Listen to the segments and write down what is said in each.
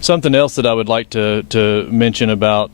Something else that I would like to mention about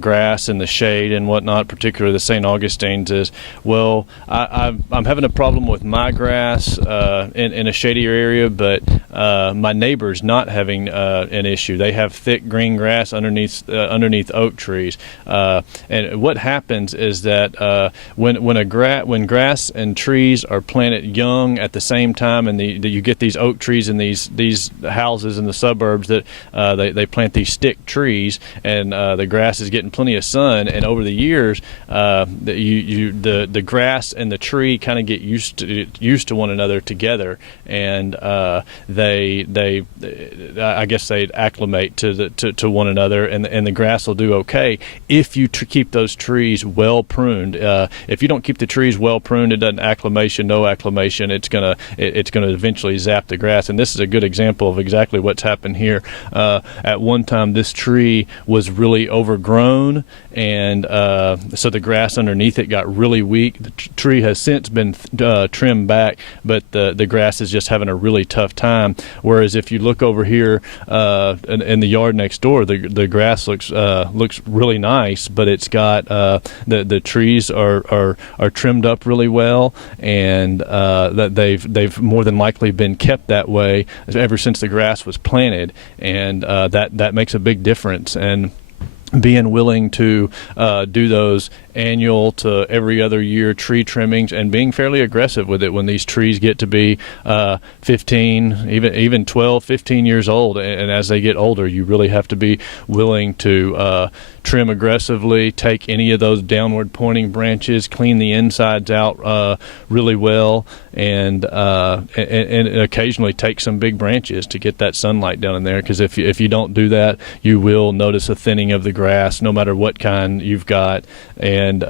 grass and the shade and whatnot, particularly the St. Augustine's, is, well, I'm having a problem with my grass in a shadier area, but my neighbor's not having an issue. They have thick green grass underneath oak trees, and what happens is that when grass and trees are planted young at the same time, and you get these oak trees in these houses in the suburbs that they plant these stick trees, and the grass is getting plenty of sun, and over the years the grass and the tree kind of get used to one another together, and I guess they acclimate to one another, and the grass will do okay if you keep those trees well pruned. If you don't keep the trees well pruned, it doesn't no acclimation, it's gonna eventually zap the grass. And this is a good example of exactly what's happened here. At one time, this tree was really overgrown, and so the grass underneath it got really weak. The tree has since been trimmed back, but the grass is just having a really tough time. Whereas if you look over here in the yard next door, the grass looks really nice, but it's got the trees are trimmed up really well, and that they've more than likely been kept that way ever since the grass was planted, and that makes a big difference. And being willing to do those annual to every other year tree trimmings, and being fairly aggressive with it when these trees get to be 15, even 12, 15 years old, and as they get older, you really have to be willing to trim aggressively, take any of those downward pointing branches, clean the insides out really well, and occasionally take some big branches to get that sunlight down in there, because if you don't do that, you will notice a thinning of the grass no matter what kind you've got, and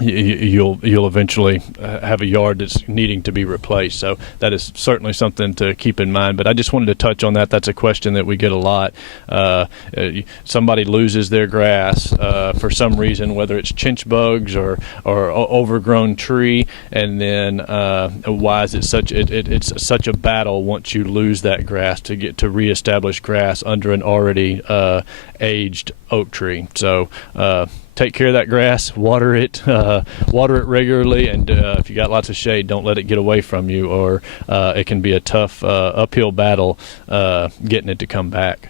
you'll eventually have a yard that's needing to be replaced. So that is certainly something to keep in mind. But I just wanted to touch on that. That's a question that we get a lot. Somebody loses their grass for some reason, whether it's chinch bugs or overgrown tree, and then why is it it's such a battle once you lose that grass to get to reestablish grass under an already aged oak tree. So take care of that grass, water it regularly, and if you got lots of shade, don't let it get away from you, or it can be a tough uphill battle getting it to come back.